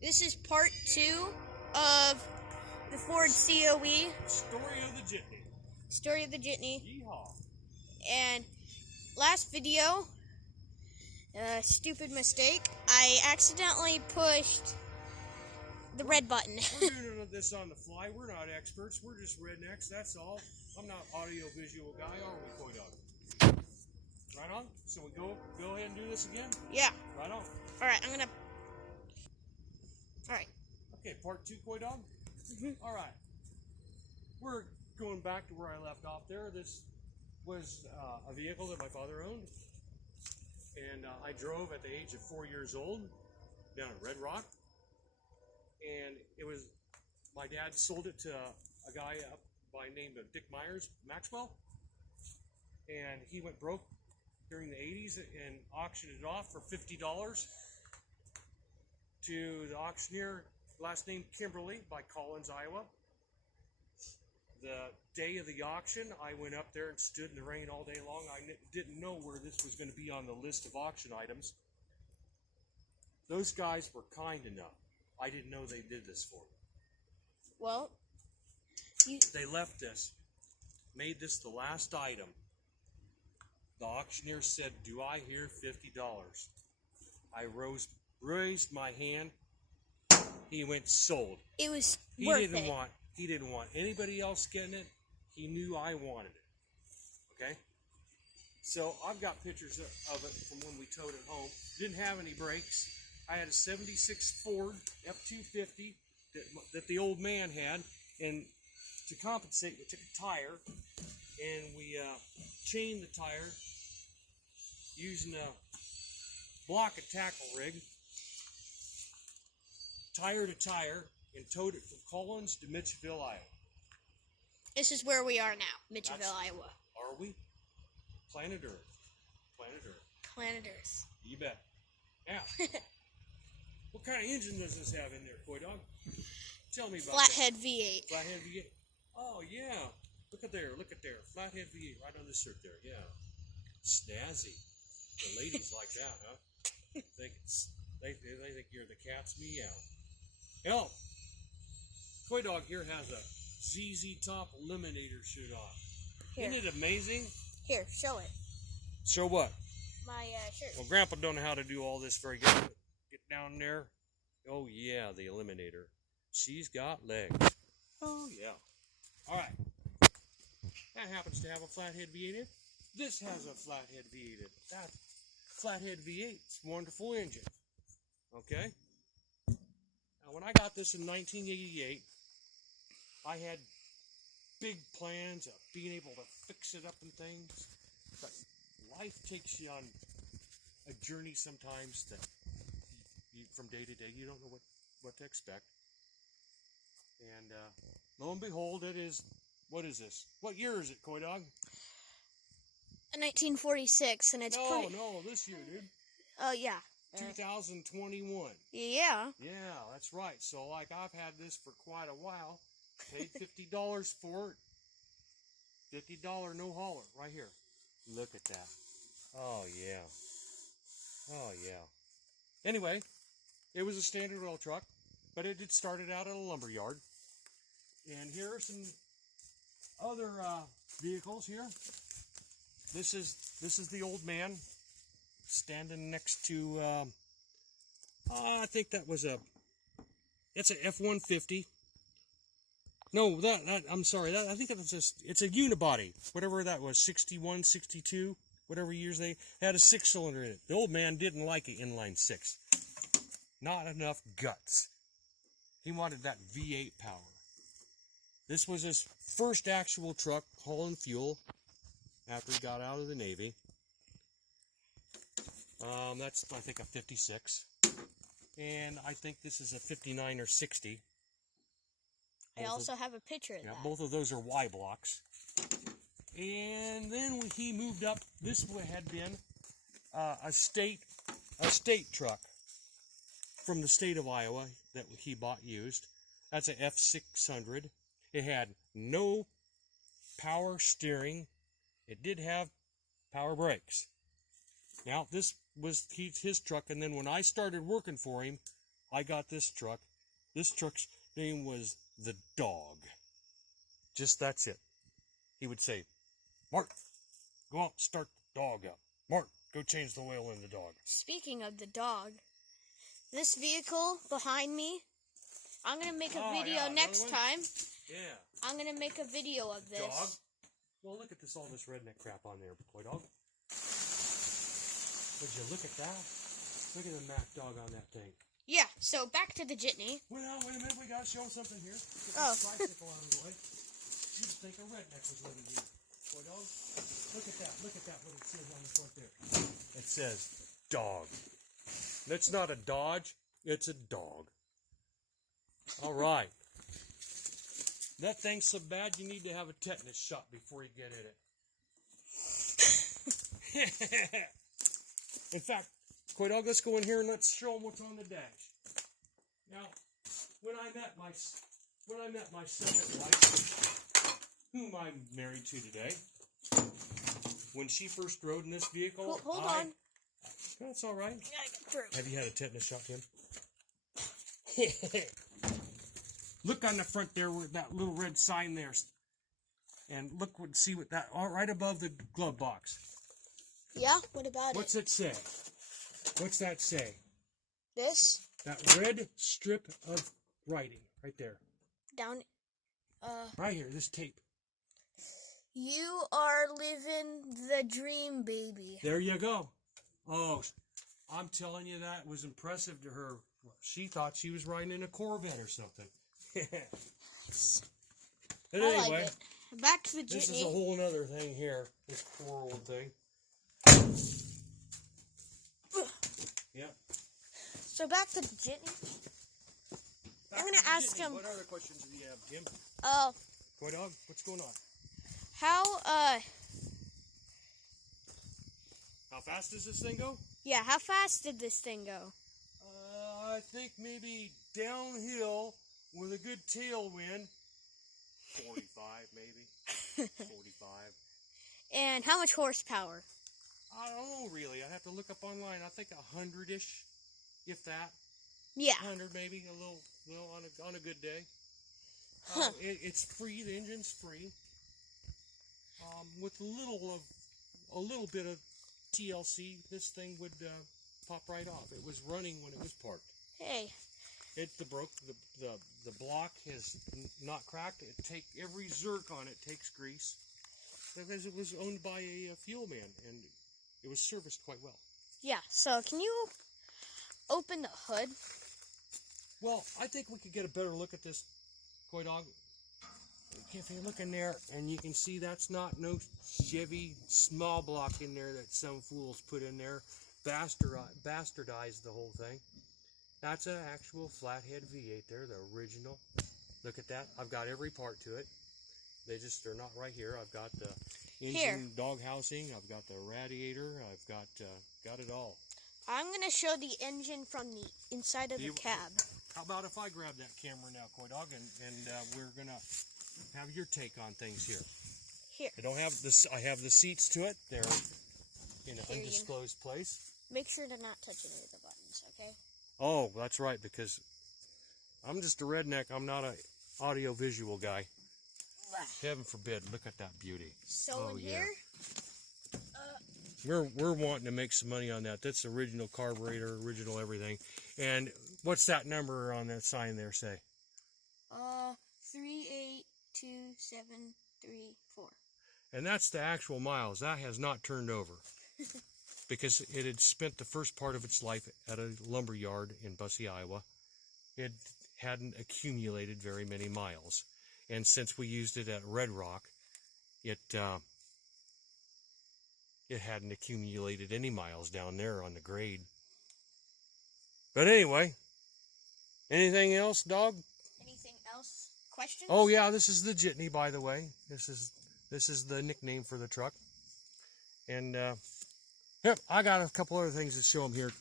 This is part 2 of the Ford COE. Story of the Jitney. Story of the Jitney. Yeehaw. And last video, stupid mistake, I accidentally pushed the red button. We're doing this on the fly. We're not experts. We're just rednecks, that's all. I'm not audio-visual guy, are we, Coy Dog? Right on? So we go ahead and do this again? Yeah. Right on. Alright, I'm gonna... Alright. Okay, part 2, Coy Dog? Mm-hmm. Alright. We're going back to where I left off there. This was a vehicle that my father owned. And I drove at the age of 4 years old down at Red Rock. And it was, my dad sold it to a guy up by name of Dick Maxwell. And he went broke during the 80s and auctioned it off for $50 to the auctioneer, last name Kimberly, by Collins, Iowa. The day of the auction, I went up there and stood in the rain all day long. I didn't know where this was going to be on the list of auction items. Those guys were kind enough. I didn't know they did this for me. Well, They left this, made this the last item. The auctioneer said, "Do I hear $50?" I raised my hand. He went, "Sold." it was worth it. He didn't want anybody else getting it. He knew I wanted it. Okay? So I've got pictures of it from when we towed it home. Didn't have any brakes. I had a 76 Ford F-250 that the old man had, and to compensate, we took a tire and we chained the tire using a block of tackle rig, tire to tire, and towed it from Collins to Mitchellville, Iowa. This is where we are now, Mitchellville, Iowa. Are we? Planet Earth. Planet Earth. Planet Earth. You bet. Now, what kind of engine does this have in there, Coy Dog? Tell me about Flathead V8. Flathead V8. Oh, yeah. Look at there. Flathead V8 right on the shirt there. Yeah. Snazzy. The ladies like that, huh? They think you're the cat's meow. Hell, Coy Dog here has a ZZ Top Eliminator shirt on. Here. Isn't it amazing? Here, show it. So what? My shirt. Well, Grandpa don't know how to do all this very good. Get down there. Oh, yeah, the Eliminator. She's got legs. Oh, yeah. All right. That happens to have a flathead V8 in it. This has a flathead V8 in it. That flathead V8 is a wonderful engine. Okay? Now, when I got this in 1988, I had big plans of being able to fix it up and things. But life takes you on a journey sometimes that from day to day, you don't know what to expect. And lo and behold, it is, what is this? What year is it, Coy Dog? 1946, and it's No, this year, dude. Oh, yeah. 2021. Yeah. Yeah, that's right. So, like, I've had this for quite a while. Paid $50 for it. $50 no hauler, right here. Look at that. Oh, yeah. Oh, yeah. Anyway, it was a standard oil truck, but it did started out at a lumber yard. And here are some other vehicles here. This is the old man standing next to, I think that was it's a F-150. No, I'm sorry, I think it's a unibody, whatever that was, 61, 62, whatever years they had a 6-cylinder in it. The old man didn't like an inline 6. Not enough guts. He wanted that V8 power. This was his first actual truck hauling fuel after he got out of the Navy. That's, I think, a 56. And I think this is a 59 or 60. I also have a picture of that. Both of those are Y blocks. And then he moved up. This had been a state truck from the state of Iowa that he bought used. That's an F600. It had no power steering. It did have power brakes. Now, this was his truck, and then when I started working for him, I got this truck. This truck's name was the Dog. Just that's it. He would say, Mark, go out and start the dog up. Mark, go change the oil in the dog. Speaking of the dog, this vehicle behind me, I'm going to make a video next time. Yeah. I'm going to make a video of this. Dog. Well, look at this, all this redneck crap on there, boy dog. Would you look at that? Look at the Mac dog on that thing. Yeah, so back to the jitney. Well, now, wait a minute, we got to show something here. Get Oh. this bicycle out of the way. You'd think a redneck was living here. Boy dog, look at that, what it says on the front there. It says, dog. That's not a Dodge, it's a dog. All right. That thing's so bad you need to have a tetanus shot before you get in it. In fact, Coy dog, let's go in here and let's show them what's on the dash. Now, when I met my second wife, whom I'm married to today, when she first rode in this vehicle, Hold on. That's all right. I gotta get through. Have you had a tetanus shot, Tim? Look on the front there with that little red sign there. And look, see what that, right above the glove box. Yeah, what about What's it say? What's that say? This? That red strip of writing right there. Down, Right here, this tape. you are living the dream, baby. There you go. Oh, I'm telling you, that was impressive to her. She thought she was riding in a Corvette or something. But I anyway, like it. Back to the this is jitney. a whole other thing here. This poor old thing. Yep. So back to the jitney. I'm gonna ask him. What other questions do you have, Jim? Boy dog, what's going on? How fast does this thing go? yeah, how fast did this thing go? I think maybe downhill with a good tailwind. 45 maybe. 45. And how much horsepower? I don't know really. I have to look up online. I think 100-ish, if that. Yeah. 100 maybe, a little on a good day. Huh. It's free. The engine's free. With a little bit of TLC, this thing would pop right off. It was running when it was parked. Hey. The block is not cracked. Every zerk on it takes grease because it was owned by a fuel man and it was serviced quite well. Yeah, so can you open the hood? Well, I think we could get a better look at this, Coy dog. If you look in there and you can see that's not no Chevy small block in there that some fools put in there, bastardized the whole thing. That's an actual flathead V8 there, the original. Look at that. I've got every part to it. They're not right here. I've got the engine dog housing. I've got the radiator. I've got it all. I'm going to show the engine from the inside of the cab. How about if I grab that camera now, Coy dog, and we're going to have your take on things here. Here. I don't have this. I have the seats to it. They're in an undisclosed place. Make sure to not touch any of the buttons, okay? Oh, that's right, because I'm just a redneck. I'm not an audio-visual guy. Heaven forbid. Look at that beauty. So in here, we're wanting to make some money on that. That's original carburetor, original everything. And what's that number on that sign there say? 382,734. And that's the actual miles. That has not turned over. Because it had spent the first part of its life at a lumber yard in Bussey, Iowa. It hadn't accumulated very many miles. And since we used it at Red Rock, it hadn't accumulated any miles down there on the grade. But anyway, anything else, dog? Anything else? Questions? Oh yeah, this is the Jitney, by the way. This is the nickname for the truck. And yep, I got a couple other things to show them here.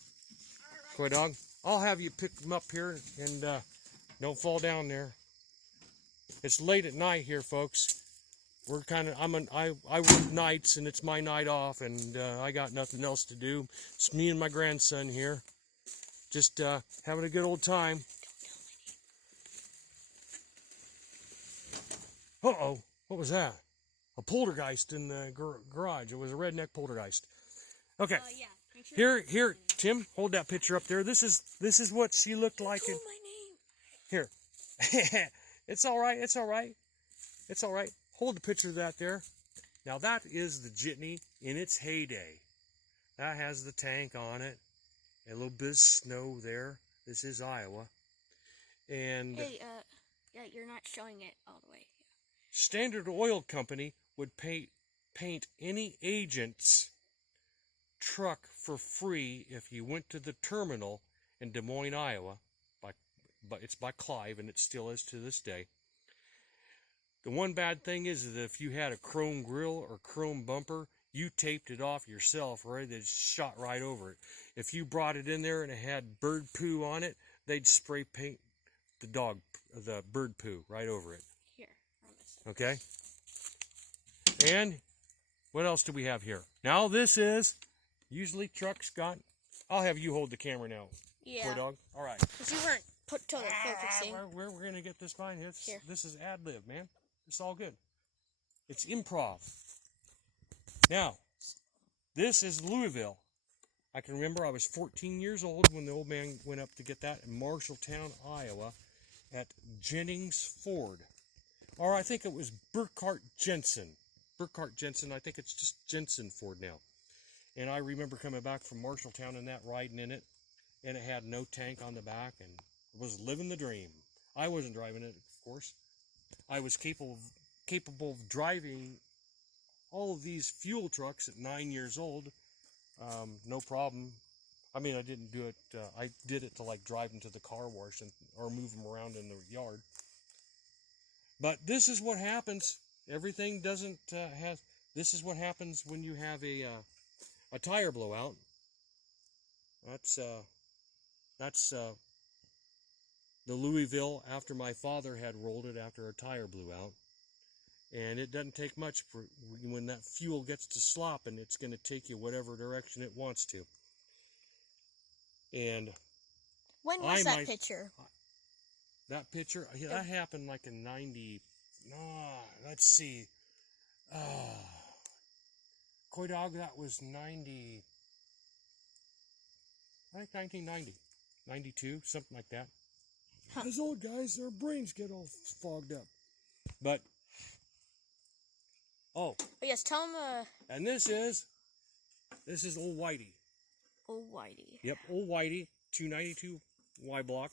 Coy dog, I'll have you pick them up here and don't fall down there. It's late at night here, folks. We're I work nights and it's my night off and I got nothing else to do. It's me and my grandson here. Just having a good old time. Uh-oh, what was that? A poltergeist in the garage. It was a redneck poltergeist. Okay. Yeah. Sure Here, Tim, hold that picture up there. This is what she looked like. Oh, my name. Here. It's all right. It's all right. It's all right. Hold the picture of that there. Now that is the Jitney in its heyday. That has the tank on it. And a little bit of snow there. This is Iowa. And Hey, yeah, you're not showing it all the way. Standard Oil Company would paint any agent's truck for free if you went to the terminal in Des Moines, Iowa. But it's by Clive, and it still is to this day. The one bad thing is that if you had a chrome grill or chrome bumper, you taped it off yourself, right? They shot right over it. If you brought it in there and it had bird poo on it, they'd spray paint the bird poo right over it. Here, okay? And what else do we have here? Now this is, usually trucks got, I'll have you hold the camera now. Yeah. Toy dog. All right. Because you weren't totally focusing. We're going to get this fine. This is ad-lib, man. It's all good. It's improv. Now, this is Louisville. I can remember I was 14 years old when the old man went up to get that in Marshalltown, Iowa at Jennings Ford. Or I think it was Burkhart Jensen. Burkhart Jensen, I think it's just Jensen Ford now. And I remember coming back from Marshalltown and that, riding in it. And it had no tank on the back and was living the dream. I wasn't driving it, of course. I was capable of driving all of these fuel trucks at 9 years old. No problem. I mean, I didn't do it. I did it to like drive them to the car wash or move them around in the yard. But this is what happens. Everything doesn't have. This is what happens when you have a tire blowout. That's the Louisville after my father had rolled it after a tire blew out. And it doesn't take much for when that fuel gets to slopping, it's going to take you whatever direction it wants to. And when was that picture? That picture, that happened like in 90, let's see. Coy Dog, that was 90, I think 1990, 92, something like that. Huh. Those old guys, their brains get all fogged up. But, oh yes, tell them, and this is Old Whitey. Old Whitey. Yep, Old Whitey, 292 Y block.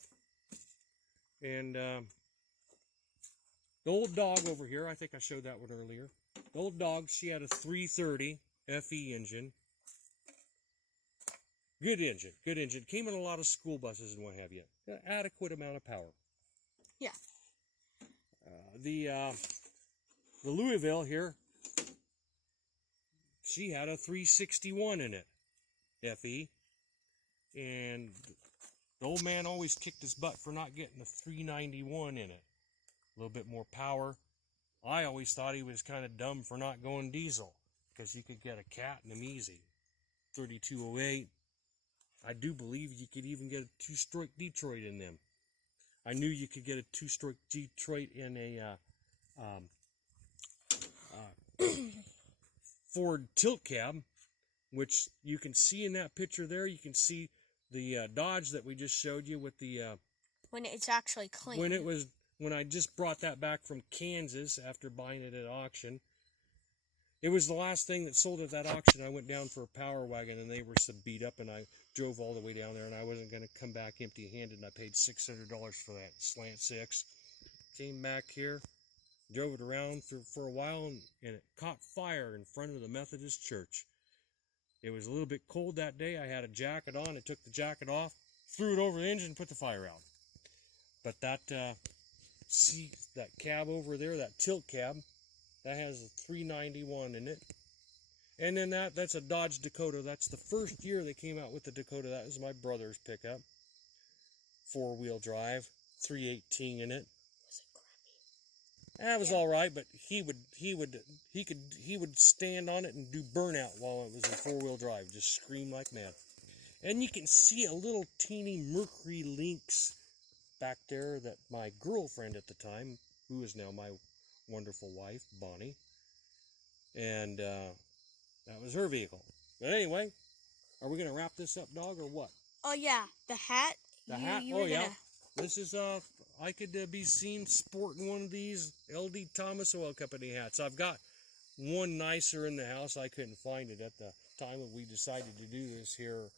And the old dog over here, I think I showed that one earlier. The old dog, she had a 330 FE engine. Good engine, good engine. Came in a lot of school buses and what have you. Adequate amount of power. Yeah. The Louisville here, she had a 361 in it, FE. And the old man always kicked his butt for not getting the 391 in it. A little bit more power. I always thought he was kind of dumb for not going diesel, because you could get a cat in them easy. 3208. I do believe you could even get a two-stroke Detroit in them. I knew you could get a two-stroke Detroit in a Ford tilt cab, which you can see in that picture there. You can see the Dodge that we just showed you with the when it's actually clean. When I just brought that back from Kansas after buying it at auction. It was the last thing that sold at that auction. I went down for a Power Wagon, and they were so beat up, and I drove all the way down there, and I wasn't going to come back empty-handed, and I paid $600 for that slant six. Came back here, drove it around for a while, and it caught fire in front of the Methodist church. It was a little bit cold that day. I had a jacket on. I took the jacket off, threw it over the engine, put the fire out. But that cab over there, that tilt cab, that has a 391 in it. And then that's a Dodge Dakota. That's the first year they came out with the Dakota. That was my brother's pickup. 4-wheel drive, 318 in it. Was it crappy? That was all right, but he would stand on it and do burnout while it was in 4-wheel drive, just scream like mad. And you can see a little teeny mercury lynx back there that my girlfriend at the time, who is now my wonderful wife, Bonnie, and that was her vehicle. But anyway, are we going to wrap this up, dog, or what? Oh, yeah. The hat. The hat? Oh, yeah. This is, I could be seen sporting one of these LD Thomas Oil Company hats. I've got one nicer in the house. I couldn't find it at the time that we decided to do this here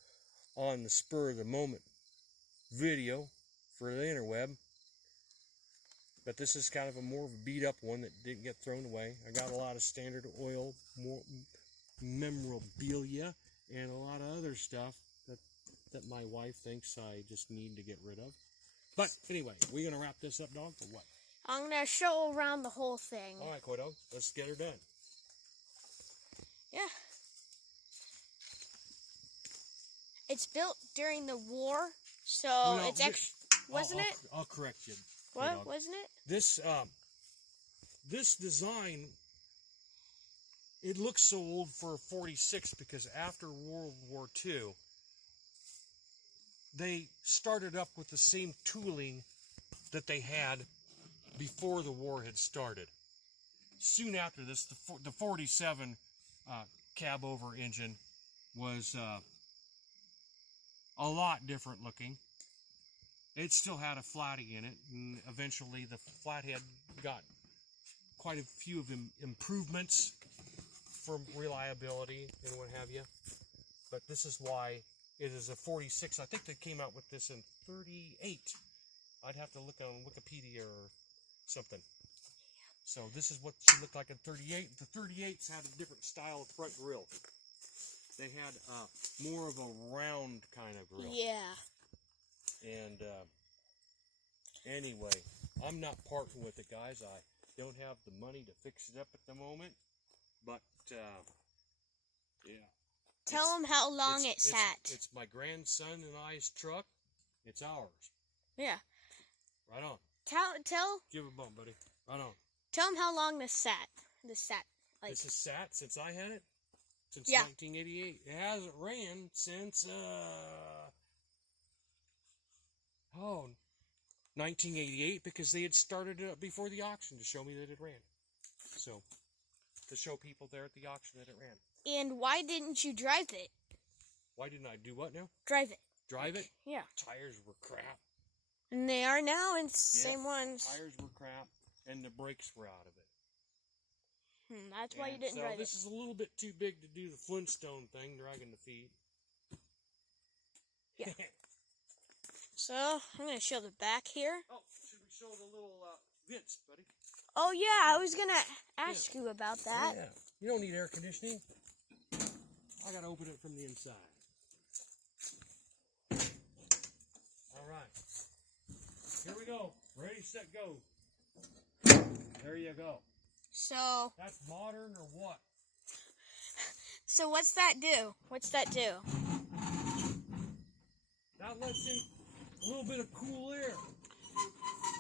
on the spur of the moment video for the interweb. But this is kind of a more of a beat up one that didn't get thrown away. I got a lot of Standard Oil memorabilia and a lot of other stuff that my wife thinks I just need to get rid of. But anyway, we gonna wrap this up, dog, or what? I'm gonna show around the whole thing. All right, Dog, let's get her done. Yeah. It's built during the war, so it's extra. Wasn't it? I'll correct you. What? Dog. Wasn't it? This design, it looks so old for 46 because after World War II, they started up with the same tooling that they had before the war had started. Soon after this, the 47 cab-over engine was a lot different looking. It still had a flatty in it, and eventually the flathead got quite a few of them improvements for reliability and what have you. But this is why it is a 46. I think they came out with this in 38. I'd have to look on Wikipedia or something. So this is what she looked like in 38. The 38s had a different style of front grille. They had more of a round kind of grill. Yeah. And anyway, I'm not parting with it, guys. I don't have the money to fix it up at the moment. But, yeah. Tell them how long it sat. It's my grandson and I's truck. It's ours. Yeah. Right on. Tell. Give a bump, buddy. Right on. Tell them how long this sat. This has sat since I had it? Since 1988. It hasn't ran since, 1988, because they had started it up before the auction to show me that it ran. So, to show people there at the auction that it ran. And why didn't you drive it? Why didn't I do what now? Drive it. Drive it? Yeah. Tires were crap. And they are now, and same ones. Tires were crap, and the brakes were out of it. That's why you didn't drive it. So this is a little bit too big to do the Flintstone thing, dragging the feet. Yeah. So, I'm going to show the back here. Oh, should we show the little vents, buddy? Oh, yeah, I was going to ask you about that. Yeah. You don't need air conditioning. I got to open it from the inside. All right. Here we go. Ready, set, go. There you go. So... That's modern or what? So what's that do? What's that do? That lets in a little bit of cool air.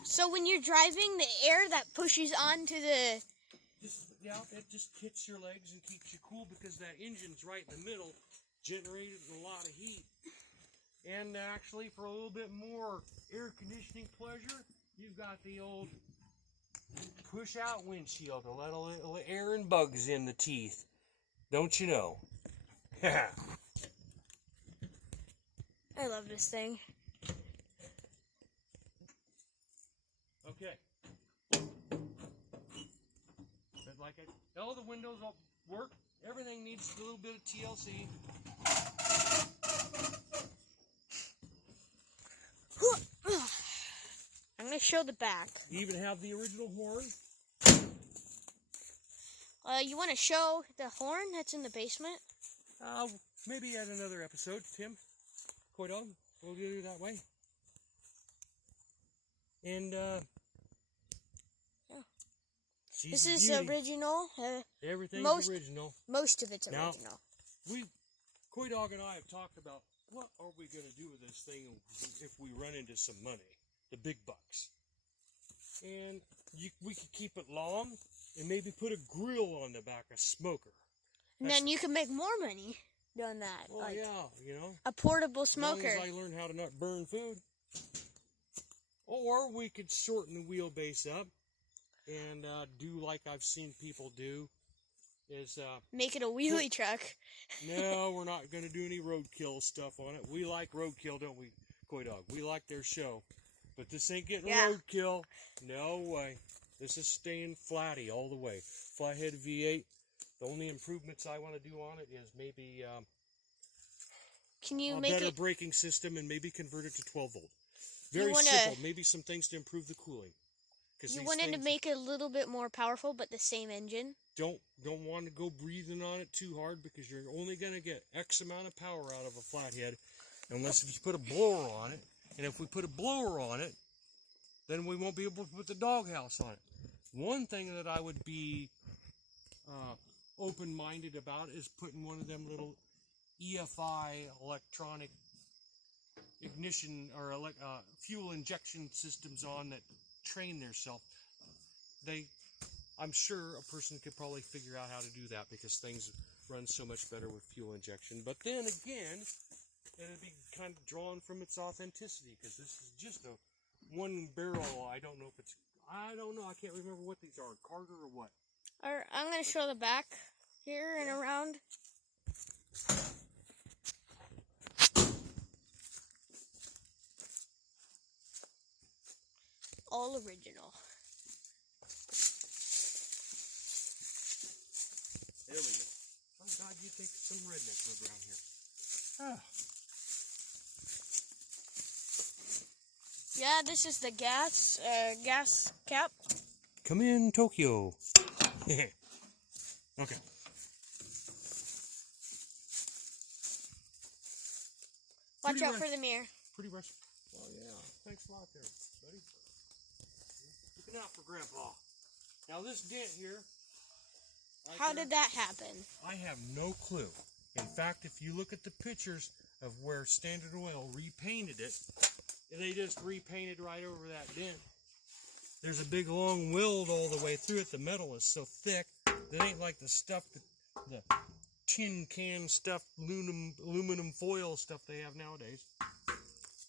So when you're driving, the air that pushes onto the... It just hits your legs and keeps you cool because that engine's right in the middle, generating a lot of heat. And actually, for a little bit more air conditioning pleasure, you've got the old push-out windshield to let a little air and bugs in the teeth. Don't you know? I love this thing. Okay. But like all the windows all work. Everything needs a little bit of TLC. I'm going to show the back. You even have the original horn. You want to show the horn that's in the basement? Maybe at another episode, Tim. Quite on. We'll do it that way. And, this is original. Everything's original. Most of it's original. Now, Coy Dog and I have talked about what are we going to do with this thing if we run into some money, the big bucks. And we could keep it long and maybe put a grill on the back, a smoker. And then you can make more money. done that. Oh like yeah, you know. a portable As long smoker. as I learn how to not burn food. Or we could shorten the wheelbase up and do like I've seen people do. Is Make it a wheelie truck. no, we're not going to do any roadkill stuff on it. We like roadkill, don't we, Koi Dog? We like their show. But this ain't getting roadkill. No way. This is staying flatty all the way. Flathead V8. The only improvements I want to do on it is maybe Can you a make better it? braking system and maybe convert it to 12 volt. Very wanna- simple. Maybe some things to improve the cooling. You wanted to make it a little bit more powerful, but the same engine. Don't want to go breathing on it too hard because you're only going to get X amount of power out of a flathead unless if you put a blower on it. And if we put a blower on it, then we won't be able to put the doghouse on it. One thing that I would be open-minded about is putting one of them little EFI electronic ignition or fuel injection systems on that train theirself. I'm sure a person could probably figure out how to do that because things run so much better with fuel injection. But then again, it'd be kind of drawn from its authenticity because this is just a one barrel. I don't know. I can't remember what these are, Carter or what. I'm going to show the back here and around. All original. There we go. Oh God, you'd think some rednecks live around here. Ah. Yeah, this is the gas cap. Come in, Tokyo. Okay. Watch out for the mirror. Pretty rush. Oh yeah. Thanks a lot there, buddy. Looking out for Grandpa. Now this dent here. How did that happen? I have no clue. In fact, if you look at the pictures of where Standard Oil repainted it, they just repainted right over that dent. There's a big long weld all the way through it. The metal is so thick that ain't like the stuff, the tin can stuff, aluminum foil stuff they have nowadays.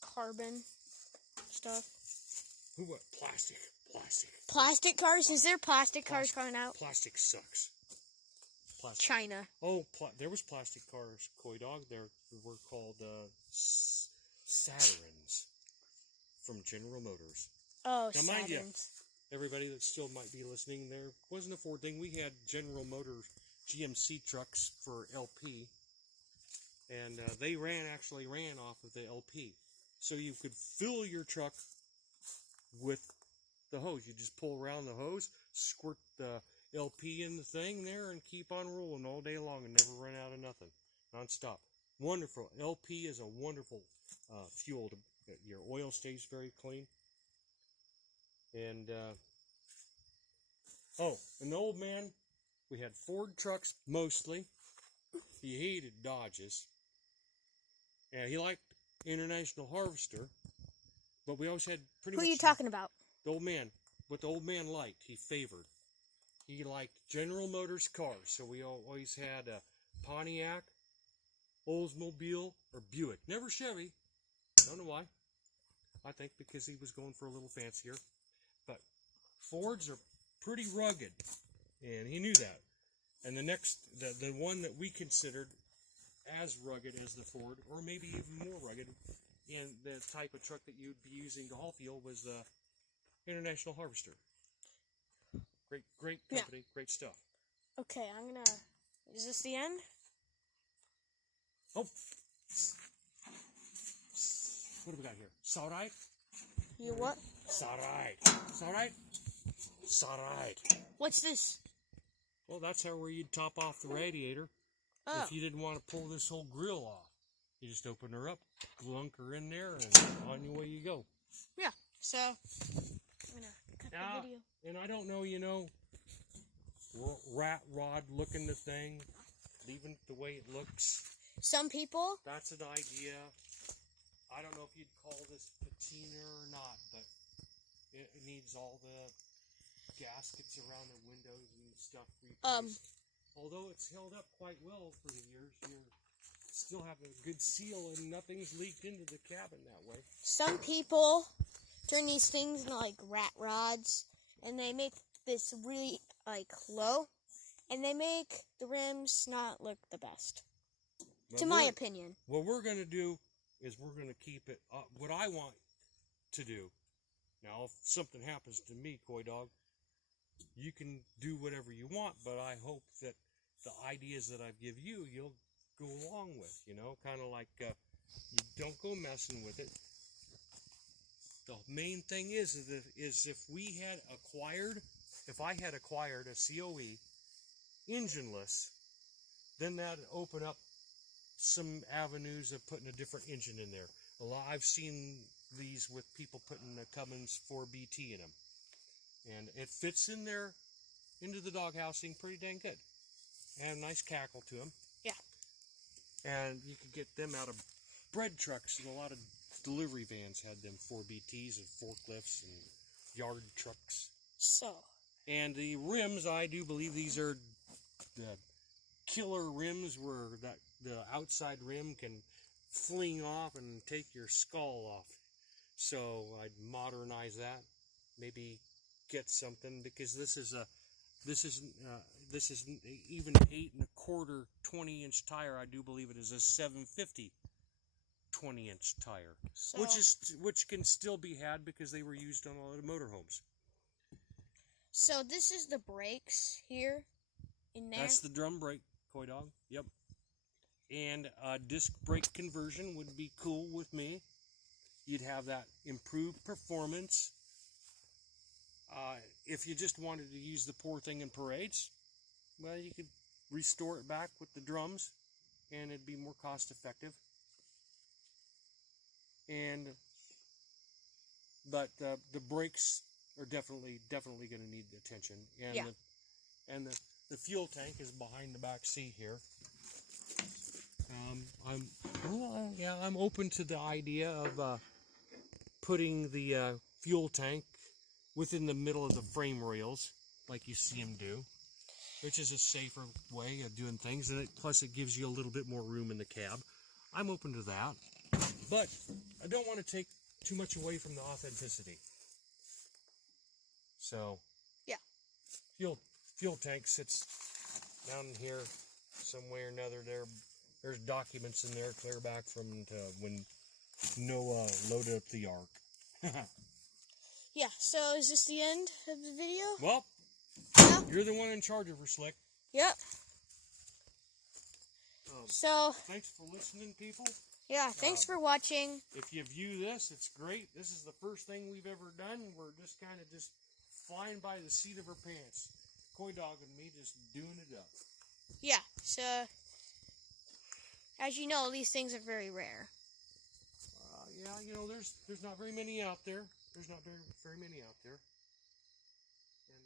Carbon stuff. What? Plastic. Plastic cars? Is there plastic cars coming out? Plastic sucks. Plastic. China. Oh, there was plastic cars, Koi Dog. They were called Saturns from General Motors. Oh, now, mind you, Saturns. everybody that still might be listening, there wasn't a Ford thing. We had General Motors GMC trucks for LP, and they actually ran off of the LP. So you could fill your truck with the hose. You just pull around the hose, squirt the LP in the thing there, and keep on rolling all day long and never run out of nothing. Non-stop. Wonderful. LP is a wonderful fuel. Your oil stays very clean. And, an old man, we had Ford trucks mostly. He hated Dodges. And he liked International Harvester. But we always had pretty much... Who are you talking about? The old man. What the old man liked, he favored. He liked General Motors cars. So we always had a Pontiac, Oldsmobile, or Buick. Never Chevy. Don't know why. I think because he was going for a little fancier. But Fords are pretty rugged. And he knew that. And the one that we considered as rugged as the Ford, or maybe even more rugged, and the type of truck that you'd be using to haul fuel was the International Harvester. Great company, great stuff. Okay, is this the end? Oh. What do we got here? Saurite? You what? Saurite? What's this? Well, that's where you'd top off the radiator. Oh. If you didn't want to pull this whole grill off. You just open her up, glunk her in there, and on your way you go. Yeah, so I'm going to cut the video. And I don't know, rat rod looking the thing, leaving it the way it looks. Some people. That's an idea. I don't know if you'd call this patina or not, but it needs all the gaskets around the windows and stuff replaced. Although it's held up quite well for the years. still have a good seal and nothing's leaked into the cabin that way. Some people turn these things into like rat rods, and they make this really like low, and they make the rims not look the best, to my opinion. What we're going to do is we're going to keep it what I want to do. Now, if something happens to me, Coy Dog, you can do whatever you want, but I hope that the ideas that I give you, you'll go along with, you know, kind of like you don't go messing with it. The main thing is if I had acquired a COE engineless, then that'd open up some avenues of putting a different engine in there. I've seen these with people putting a Cummins 4BT in them, and it fits in there into the dog housing pretty dang good, and a nice cackle to them. Yeah. And you could get them out of bread trucks, and a lot of delivery vans had them 4BTs and forklifts and yard trucks. So. And the rims, I do believe these are the killer rims where the outside rim can fling off and take your skull off. So I'd modernize that, maybe get something, because this is even 8 1/4 20-inch tire. I do believe it is a 750 20-inch tire, So, which can still be had because they were used on a lot of motorhomes. So this is the brakes here in there. That's the drum brake, Coy Dog. Yep. And a disc brake conversion would be cool with me. You'd have that improved performance. If you just wanted to use the poor thing in parades, well, you could restore it back with the drums, and it'd be more cost effective. But the brakes are definitely going to need attention. And Yeah. The fuel tank is behind the back seat here. I'm open to the idea of putting the fuel tank within the middle of the frame rails, like you see him do, which is a safer way of doing things, and plus it gives you a little bit more room in the cab. I'm open to that, but I don't want to take too much away from the authenticity. So, yeah, fuel tank sits down here somewhere or another. There's documents in there clear back from when Noah loaded up the ark. Yeah, so is this the end of the video? Well, Yeah. You're the one in charge of her, Slick. Yep. So, thanks for listening, people. yeah, thanks for watching. If you view this, it's great. This is the first thing we've ever done. We're just kind of just flying by the seat of our pants. Coy Dog and me just doing it up. Yeah, so, as you know, these things are very rare. Yeah, you know, there's not very many out there. There's not very many out there. And,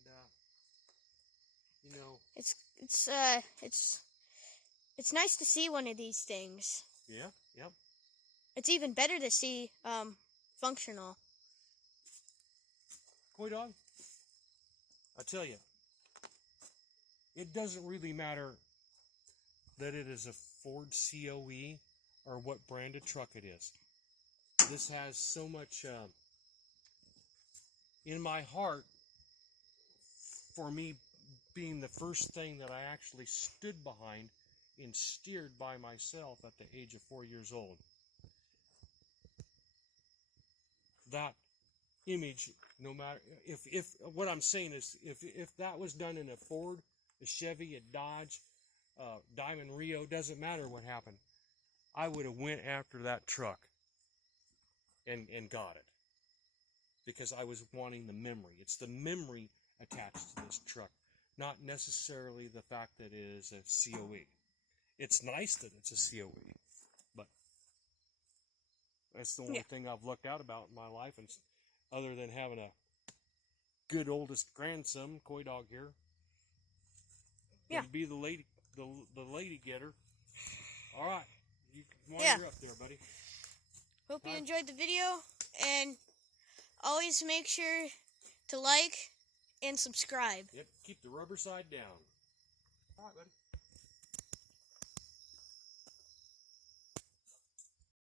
you know. It's nice to see one of these things. Yeah, yep. It's even better to see, functional. Coy Dog, I tell you, it doesn't really matter that it is a Ford COE or what brand of truck it is. This has so much in my heart for me being the first thing that I actually stood behind and steered by myself at the age of 4 years old. That image, no matter if what I'm saying is if that was done in a Ford, a Chevy, a Dodge, Diamond Rio, doesn't matter what happened, I would have went after that truck and got it, because I was wanting the memory. It's the memory attached to this truck, not necessarily the fact that it is a COE. It's nice that it's a COE, but that's the only thing I've lucked out about in my life, and other than having a good oldest grandson, Coy Dog here. Yeah. He'd be the lady getter. All right, you wander up there, buddy. Hope you enjoyed the video, and always make sure to like and subscribe. Yep, keep the rubber side down. All right, buddy.